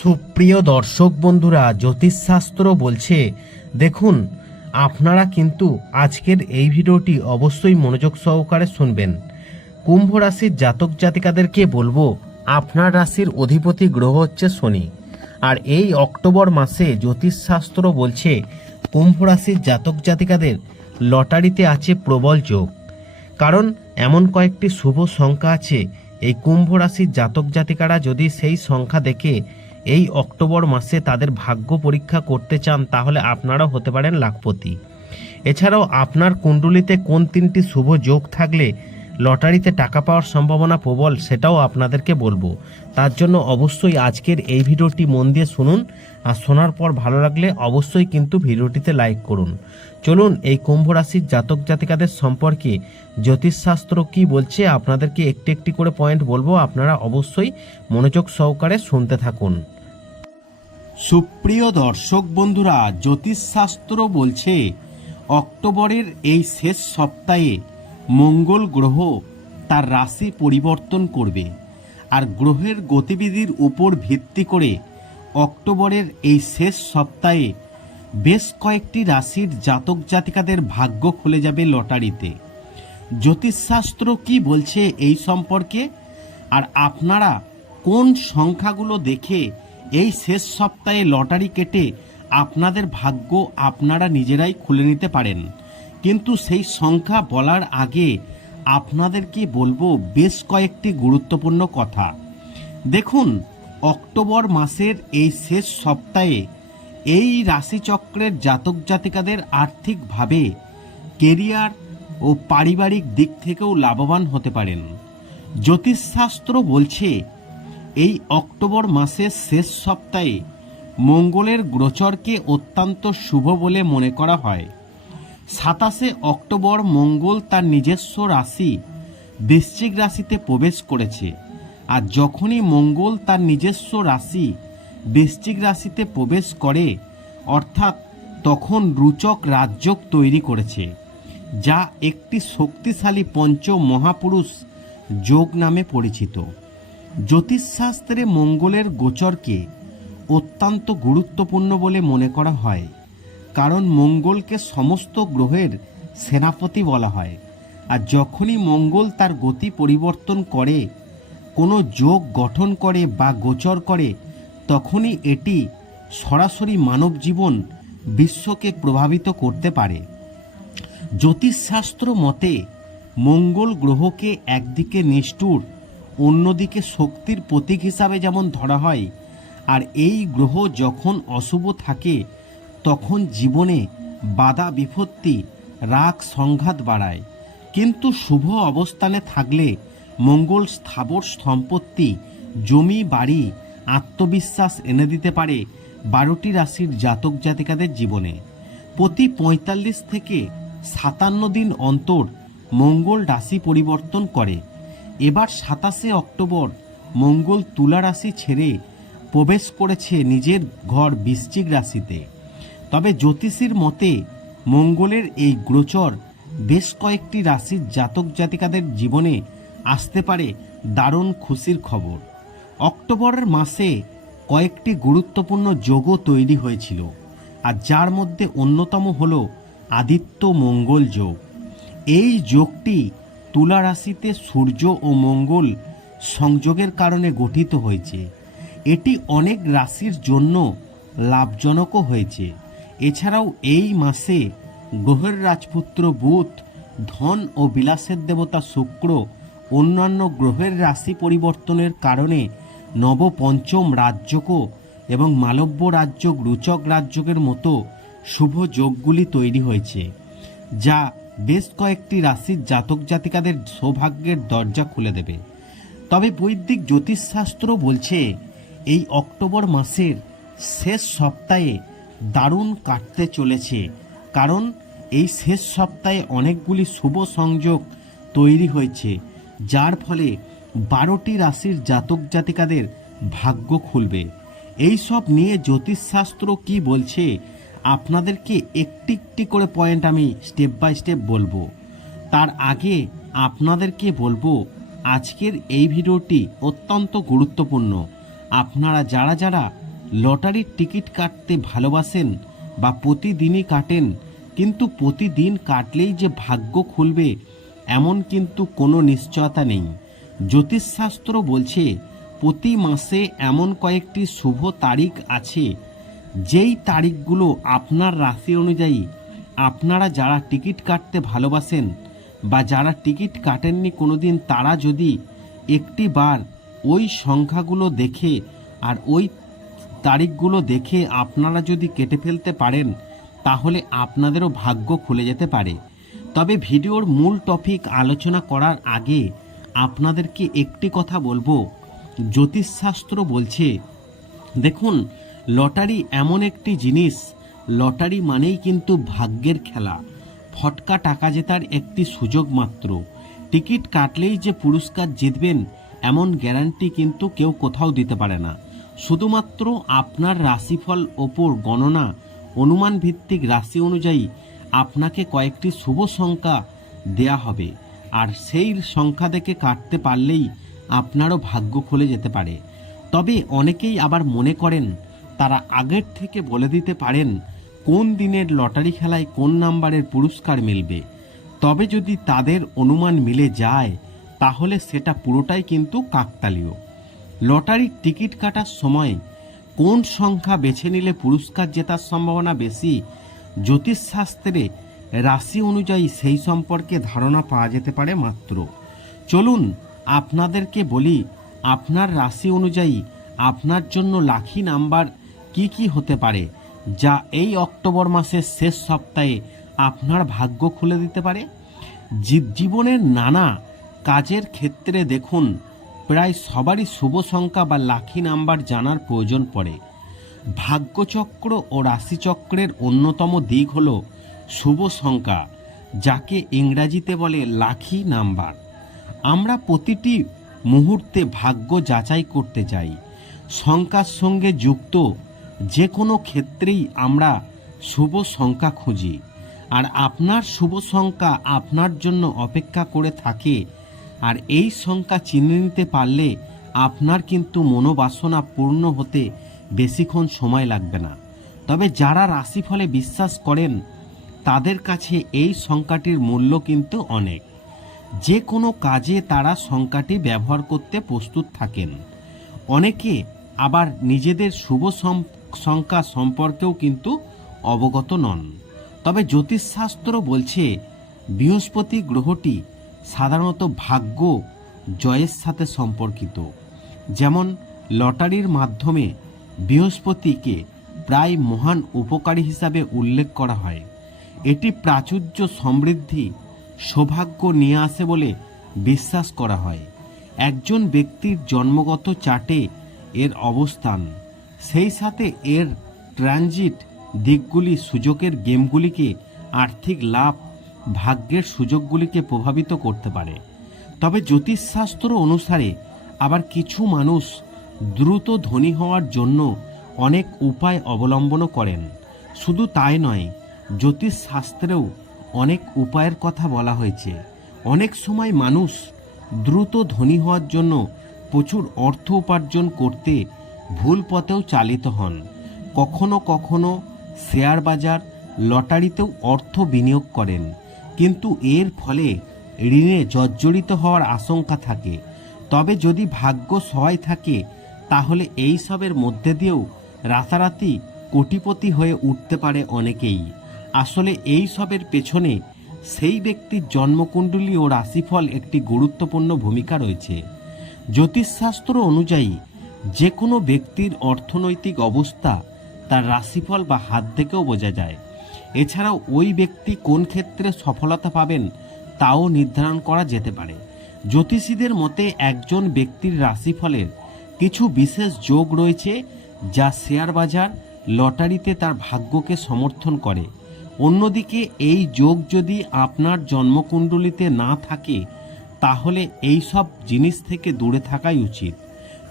সুপ্রিয় দর্শক বন্ধুরা, জ্যোতিষশাস্ত্র বলছে, দেখুন, আপনারা কিন্তু আজকের এই ভিডিওটি অবশ্যই মনোযোগ সহকারে শুনবেন। কুম্ভ রাশির জাতক জাতিকাদেরকে বলব, আপনার রাশির অধিপতি গ্রহ হচ্ছে শনি। আর এই অক্টোবর মাসে জ্যোতিষশাস্ত্র বলছে, কুম্ভ রাশির জাতক জাতিকাদের লটারিতে আছে প্রবল যোগ। কারণ এমন কয়েকটি শুভ সংখ্যা আছে, এই কুম্ভ রাশির জাতক জাতিকারা যদি সেই সংখ্যা দেখে এই অক্টোবর মাসে তাদের ভাগ্য পরীক্ষা করতে চান, তাহলে আপনারাও হতে পারেন লাখপতি। এছাড়াও আপনার কুণ্ডলিতে কোন তিনটি শুভ যোগ থাকলে লটারিতে টাকা পাওয়ার সম্ভাবনা প্রবল, সেটাও আপনাদেরকে বলব। তার জন্য অবশ্যই আজকের এই ভিডিওটি মন দিয়ে শুনুন, আর শোনার পর ভালো লাগলে অবশ্যই কিন্তু ভিডিওটিতে লাইক করুন। চলুন, এই কুম্ভ রাশির জাতক জাতিকাদের সম্পর্কে জ্যোতিষশাস্ত্র কি বলছে, আপনাদেরকে একটি একটি করে পয়েন্ট বলব। আপনারা অবশ্যই মনোযোগ সহকারে শুনতে থাকুন। সুপ্রিয় দর্শক বন্ধুরা, জ্যোতিষশাস্ত্র বলছে, অক্টোবরের এই শেষ সপ্তাহে মঙ্গল গ্রহ তার রাশি পরিবর্তন করবে আর গ্রহের গতিবিধির উপর ভিত্তি করে অক্টোবরের এই শেষ সপ্তাহে বেশ কয়েকটি রাশির জাতক জাতিকাদের ভাগ্য খুলে যাবে লটারিতে। জ্যোতিষশাস্ত্র কি বলছে এই সম্পর্কে আর আপনারা কোন সংখ্যাগুলো দেখে এই শেষ সপ্তাহে লটারি কেটে আপনাদের ভাগ্য আপনারা নিজেরাই খুলে নিতে পারেন। কিন্তু সেই সংখ্যা বলার আগে আপনাদেরকে বলব বেশ কয়েকটি গুরুত্বপূর্ণ কথা। দেখুন, অক্টোবর মাসের এই শেষ সপ্তাহে এই রাশিচক্রের জাতক জাতিকাদের আর্থিকভাবে কেরিয়ার ও পারিবারিক দিক থেকেও লাভবান হতে পারেন। জ্যোতিষশাস্ত্র বলছে এই অক্টোবর মাসের শেষ সপ্তাহে মঙ্গলের গোচরকে অত্যন্ত শুভ বলে মনে করা হয়। সাতাশে অক্টোবর মঙ্গল তার নিজস্ব রাশি বৃশ্চিক রাশিতে প্রবেশ করেছে আর যখনই মঙ্গল তার নিজস্ব রাশি বৃশ্চিক রাশিতে প্রবেশ করে, অর্থাৎ তখন রুচক রাজযোগ তৈরি করেছে, যা একটি শক্তিশালী পঞ্চ মহাপুরুষ যোগ নামে পরিচিত। জ্যোতিষশাস্ত্রে মঙ্গলের গোচরকে অত্যন্ত গুরুত্বপূর্ণ বলে মনে করা হয়, কারণ মঙ্গলকে সমস্ত গ্রহের সেনাপতি বলা হয়। আর যখনই মঙ্গল তার গতি পরিবর্তন করে, কোনো যোগ গঠন করে বা গোচর করে, তখনই এটি সরাসরি মানব জীবন বিশ্বকে প্রভাবিত করতে পারে। জ্যোতিষশাস্ত্র মতে, মঙ্গল গ্রহকে একদিকে নিষ্ঠুর অন্যদিকে শক্তির প্রতীক হিসাবে যেমন ধরা হয়, আর এই গ্রহ যখন অশুভ থাকে, তখন জীবনে বাধা বিপত্তি, রাগ, সংঘাত বাড়ায়। কিন্তু শুভ অবস্থানে থাকলে মঙ্গল স্থাবর সম্পত্তি, জমি, বাড়ি, আত্মবিশ্বাস এনে দিতে পারে বারোটি রাশির জাতক জাতিকাদের জীবনে। প্রতি পঁয়তাল্লিশ থেকে সাতান্ন দিন অন্তর মঙ্গল রাশি পরিবর্তন করে। এবার সাতাশে অক্টোবর মঙ্গল তুলা রাশি ছেড়ে প্রবেশ করেছে নিজের ঘর বৃশ্চিক রাশিতে। তবে জ্যোতিষীর মতে মঙ্গলের এই গোচর বেশ কয়েকটি রাশির জাতক জাতিকাদের জীবনে আসতে পারে দারুণ খুশির খবর। অক্টোবরের মাসে কয়েকটি গুরুত্বপূর্ণ যোগও তৈরি হয়েছিল, আর যার মধ্যে অন্যতম হল আদিত্য মঙ্গল যোগ। এই যোগটি তুলা রাশিতে সূর্য ও মঙ্গল সংযোগের কারণে গঠিত হয়েছে। এটি অনেক রাশির জন্য লাভজনকও হয়েছে। এছাড়াও এই মাসে গ্রহের রাজপুত্র বুধ, ধন ও বিলাসের দেবতা শুক্র, অন্যান্য গ্রহের রাশি পরিবর্তনের কারণে নবপঞ্চম রাজ্যকও এবং মালব্য রাজ্য রুচক রাজ্যকের মতো শুভ যোগগুলি তৈরি হয়েছে, যা বেশ কয়েকটি রাশির জাতক জাতিকাদের সৌভাগ্যের দরজা খুলে দেবে। তবে বৈদিক জ্যোতিষশাস্ত্র বলছে, এই অক্টোবর মাসের শেষ সপ্তাহে দারুণ কাটতে চলেছে, কারণ এই শেষ সপ্তাহে অনেকগুলি শুভ সংযোগ তৈরি হয়েছে, যার ফলে বারোটি রাশির জাতক জাতিকাদের ভাগ্য খুলবে। এই সব নিয়ে জ্যোতিষশাস্ত্র কি বলছে আপনাদেরকে একটি একটি করে পয়েন্ট আমি স্টেপ বাই স্টেপ বলব। তার আগে আপনাদেরকে বলব, আজকের এই ভিডিওটি অত্যন্ত গুরুত্বপূর্ণ। আপনারা যারা যারা লটারির টিকিট কাটতে ভালোবাসেন বা প্রতিদিনই কাটেন, কিন্তু প্রতিদিন কাটলেই যে ভাগ্য খুলবে, এমন কিন্তু কোনো নিশ্চয়তা নেই। জ্যোতিষশাস্ত্র বলছে, প্রতি মাসে এমন কয়েকটি শুভ তারিখ আছে যেই তারিখগুলো আপনার রাশি অনুযায়ী আপনারা যারা টিকিট কাটতে ভালোবাসেন বা যারা টিকিট কাটেননি কোনো দিন তারা যদি একটি বার ওই সংখ্যাগুলো দেখে আর ওই তারিখগুলো দেখে আপনারা যদি কেটে ফেলতে পারেন, তাহলে আপনাদেরও ভাগ্য খুলে যেতে পারে। তবে ভিডিওর মূল টপিক আলোচনা করার আগে আপনাদেরকে একটি কথা বলব। জ্যোতিষশাস্ত্র বলছে, দেখুন লটারি এমন একটি জিনিস, লটারি মানেই কিন্তু ভাগ্যের খেলা। ফটকা টাকা জেতার একটি সুযোগ মাত্র। টিকিট কাটলেই যে পুরস্কার জিতবেন, এমন গ্যারান্টি কিন্তু কেউ কোথাও দিতে পারে না। শুধুমাত্র আপনার রাশিফল ওপর গণনা অনুমান ভিত্তিক রাশি অনুযায়ী আপনাকে কয়েকটি শুভ সংখ্যা দেয়া হবে। আর সেই সংখ্যা দেখে কাটতে পারলেই আপনারও ভাগ্য খুলে যেতে পারে। তবে অনেকেই আবার মনে করেন তারা আগের থেকে বলে দিতে পারেন কোন দিনের লটারি খেলায় কোন নাম্বারের পুরস্কার মিলবে। তবে যদি তাদের অনুমান মিলে যায়, তাহলে সেটা পুরোটাই কিন্তু কাকতালীয়। লটারির টিকিট কাটার সময় কোন সংখ্যা বেছে নিলে পুরস্কার জেতার সম্ভাবনা বেশি, জ্যোতিষশাস্ত্রে রাশি অনুযায়ী সেই সম্পর্কে ধারণা পাওয়া যেতে পারে মাত্র। চলুন আপনাদেরকে বলি, আপনার রাশি অনুযায়ী আপনার জন্য লাখি নাম্বার কি কি হতে পারে যা এই অক্টোবর মাসের শেষ সপ্তাহে আপনার ভাগ্য খুলে দিতে পারে? জীবনের নানা কাজের ক্ষেত্রে দেখুন, প্রায় সবারই শুভ সংখ্যা বা লাখি নাম্বার জানার প্রয়োজন পড়ে। ভাগ্যচক্র ও রাশিচক্রের অন্যতম দিক হল শুভ সংখ্যা, যাকে ইংরাজিতে বলে লাখি নাম্বার। আমরা প্রতিটি মুহূর্তে ভাগ্য যাচাই করতে চাই। সংখ্যার সঙ্গে যুক্ত যে কোনো ক্ষেত্রেই আমরা শুভ সংখ্যা খুঁজি। আর আপনার শুভ সংখ্যা আপনার জন্য অপেক্ষা করে থাকে। আর এই সংখ্যা চিনে নিতে পারলে আপনার কিন্তু মনোবাসনা পূর্ণ হতে বেশিক্ষণ সময় লাগবে না। তবে যারা রাশিফলে বিশ্বাস করেন, তাদের কাছে এই সংখ্যাটির মূল্য কিন্তু অনেক। যে কোনো কাজে তারা সংখ্যাটি ব্যবহার করতে প্রস্তুত থাকেন। অনেকে আবার নিজেদের শুভ সংখ্যা সম্পর্কেও কিন্তু অবগত নন। তবে জ্যোতিষশাস্ত্র বলছে, বৃহস্পতি গ্রহটি সাধারণত ভাগ্য জয়ের সাথে সম্পর্কিত। যেমন, লটারির মাধ্যমে বৃহস্পতিকে প্রায় মহান উপকারী হিসাবে উল্লেখ করা হয়। এটি প্রাচুর্য সমৃদ্ধি, সৌভাগ্য নিয়ে আসে বলে বিশ্বাস করা হয়। একজন ব্যক্তির জন্মগত চার্টে এর অবস্থান। সেই সাথে এর ট্রানজিট দিকগুলি সুযোগের গেমগুলিকে আর্থিক লাভ, ভাগ্যের সুযোগগুলিকে প্রভাবিত করতে পারে। তবে জ্যোতিষশাস্ত্র অনুসারে আবার কিছু মানুষ দ্রুত ধনী হওয়ার জন্য অনেক উপায় অবলম্বনও করেন। শুধু তাই নয়, জ্যোতিষশাস্ত্রেও অনেক উপায়ের কথা বলা হয়েছে। অনেক সময় মানুষ দ্রুত ধনী হওয়ার জন্য প্রচুর অর্থ উপার্জন করতে ভুল পথেও চালিত হন। কখনো কখনো শেয়ার বাজার লটারিতেও অর্থ বিনিয়োগ করেন। কিন্তু এর ফলে ঋণে জর্জরিত হওয়ার আশঙ্কা থাকে। তবে যদি ভাগ্য সহায় থাকে, তাহলে এই সবের মধ্যে দিয়েও রাতারাতি কোটিপতি হয়ে উঠতে পারে অনেকেই। আসলে এই সবের পেছনে সেই ব্যক্তির জন্মকুণ্ডলী ও রাশিফল একটি গুরুত্বপূর্ণ ভূমিকা রয়েছে। জ্যোতিষশাস্ত্র অনুযায়ী যে কোনো ব্যক্তির অর্থনৈতিক অবস্থা তার রাশিফল বা হাত থেকেও বোঝা যায়। এছাড়াও ওই ব্যক্তি কোন ক্ষেত্রে সফলতা পাবেন তাও নির্ধারণ করা যেতে পারে। জ্যোতিষীদের মতে একজন ব্যক্তির রাশিফলের কিছু বিশেষ যোগ রয়েছে যা শেয়ার বাজার, লটারিতে তার ভাগ্যকে সমর্থন করে। অন্যদিকে এই যোগ যদি আপনার জন্মকুণ্ডলিতে না থাকে, তাহলে এই সব জিনিস থেকে দূরে থাকাই উচিত।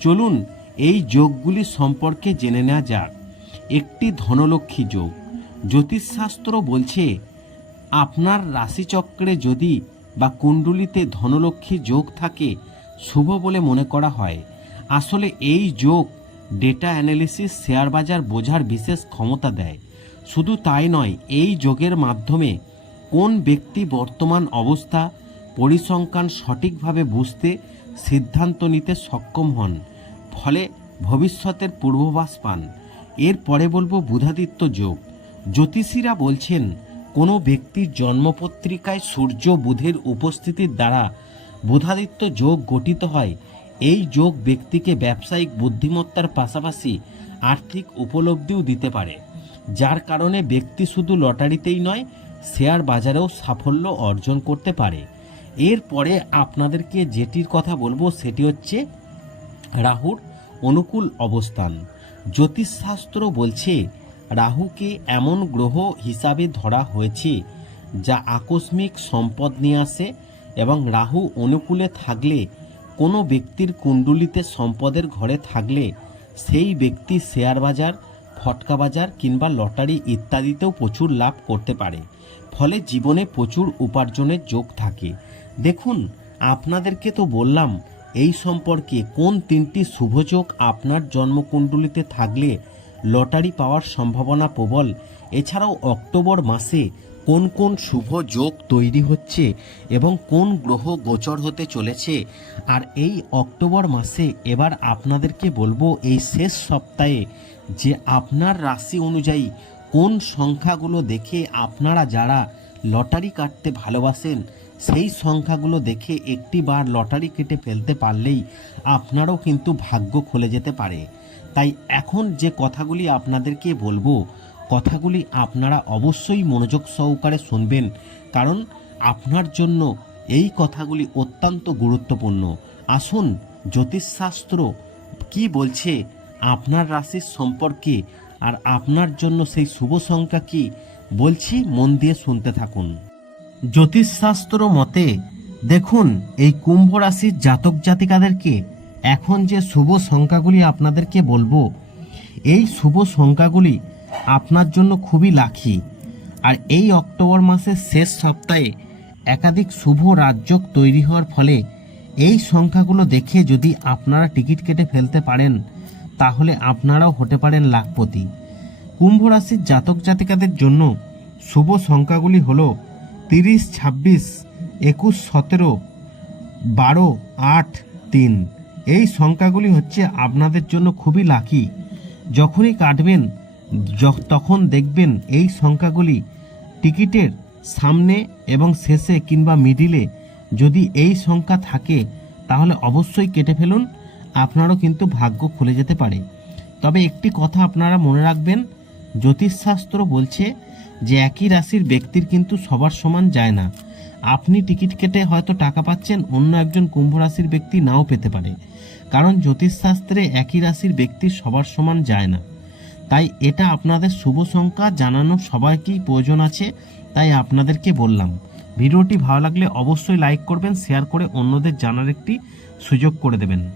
চলুন এই যোগগুলি সম্পর্কে জেনে নেওয়া যাক। একটি ধনলক্ষ্মী যোগ। জ্যোতিষশাস্ত্র বলছে, আপনার রাশিচক্রে যদি বা কুণ্ডলিতে ধনলক্ষ্মী যোগ থাকে, শুভ বলে মনে করা হয়। আসলে এই যোগ ডেটা অ্যানালিসিস, শেয়ার বাজার বোঝার বিশেষ ক্ষমতা দেয়। শুধু তাই নয়, এই যোগের মাধ্যমে কোন ব্যক্তি বর্তমান অবস্থা, পরিসংখ্যান সঠিকভাবে বুঝতে সিদ্ধান্ত নিতে সক্ষম হন, ফলে ভবিষ্যতের পূর্বাভাস পান। এরপরে বলব বুধাদিত্য যোগ। জ্যোতিষীরা বলছেন, কোনো ব্যক্তির জন্মপত্রিকায় সূর্য বুধের উপস্থিতির দ্বারা বুধাদিত্য যোগ গঠিত হয়। এই যোগ ব্যক্তিকে ব্যবসায়িক বুদ্ধিমত্তার পাশাপাশি আর্থিক উপলব্ধিও দিতে পারে। যার কারণে ব্যক্তি শুধু লটারিতেই নয়, শেয়ার বাজারেও সাফল্য অর্জন করতে পারে। এরপরে আপনাদেরকে যেটির কথা বলব সেটি হচ্ছে রাহুর অনুকূল অবস্থান। জ্যোতিষশাস্ত্র বলছে, রাহুকে এমন গ্রহ হিসাবে ধরা হয়েছে যা আকস্মিক সম্পদ নিয়ে আসে এবং রাহু অনুকূলে থাকলে, কোনো ব্যক্তির কুণ্ডুলিতে সম্পদের ঘরে থাকলে সেই ব্যক্তি শেয়ার বাজার, ফটকা বাজার কিংবা লটারি ইত্যাদিতেও প্রচুর লাভ করতে পারে। ফলে জীবনে প্রচুর উপার্জনের যোগ থাকে। দেখুন, আপনাদেরকে তো বললাম, এই সম্পর্কে কোন তিনটি শুভযোগ আপনার জন্মকুণ্ডলিতে থাকলে লটারি পাওয়ার সম্ভাবনা প্রবল? এছাড়াও অক্টোবর মাসে কোন কোন শুভ যোগ তৈরি হচ্ছে এবং কোন গ্রহ গোচর হতে চলেছে? আর এই অক্টোবর মাসে এবার আপনাদেরকে বলব, এই শেষ সপ্তাহে যে আপনার রাশি অনুযায়ী কোন সংখ্যাগুলো দেখে আপনারা যারা লটারি কাটতে ভালোবাসেন সেই সংখ্যাগুলো দেখে একটি বার লটারি কেটে ফেলতে পারলেই আপনারও কিন্তু ভাগ্য খুলে যেতে পারে। তাই এখন যে কথাগুলি আপনাদেরকে বলব, কথাগুলি আপনারা অবশ্যই মনোযোগ সহকারে শুনবেন, কারণ আপনার জন্য এই কথাগুলি অত্যন্ত গুরুত্বপূর্ণ। আসুন, জ্যোতিষশাস্ত্র কি বলছে, আপনার রাশির সম্পর্কে আর আপনার জন্য সেই শুভ সংখ্যা কি বলছি মন দিয়ে শুনতে থাকুন। জ্যোতিষশাস্ত্র মতে, দেখুন, এই কুম্ভ রাশির জাতক জাতিকাদেরকে এখন যে শুভ সংখ্যাগুলি আপনাদেরকে বলব, এই শুভ সংখ্যাগুলি আপনার জন্য খুবই লাখি আর এই অক্টোবর মাসের শেষ সপ্তাহে একাধিক শুভ রাজ্যক তৈরি হওয়ার ফলে এই সংখ্যাগুলো দেখে যদি আপনারা টিকিট কেটে ফেলতে পারেন, তাহলে আপনারাও হতে পারেন লাখপতি। কুম্ভ রাশির জাতক জাতিকাদের জন্য শুভ সংখ্যাগুলি হলো তিরিশ, ছাব্বিশ, একুশ, সতেরো, বারো, আট, তিন। এই সংখ্যাগুলি হচ্ছে আপনাদের জন্য খুবই লাকি যখনই কাটবেন তখন দেখবেন এই সংখ্যাগুলি টিকিটের সামনে এবং শেষে কিংবা মিডিলে যদি এই সংখ্যা থাকে, তাহলে অবশ্যই কেটে ফেলুন। আপনারও কিন্তু ভাগ্য খুলে যেতে পারে। তবে একটি কথা আপনারা মনে রাখবেন, জ্যোতিষশাস্ত্র বলছে যে একই রাশির ব্যক্তির কিন্তু সবার সমান যায় না। আপনি টিকিট কেটে হয়তো টাকা পাচ্ছেন, অন্য একজন কুম্ভ রাশির ব্যক্তি নাও পেতে পারে। কারণ জ্যোতিষশাস্ত্রে একই রাশির ব্যক্তির সবার সমান যায় না। তাই এটা আপনাদের শুভ সংখ্যা জানানো সবাইকেই প্রয়োজন আছে, তাই আপনাদেরকে বললাম। ভিডিওটি ভালো লাগলে অবশ্যই লাইক করবেন, শেয়ার করে অন্যদের জানার একটি সুযোগ করে দেবেন।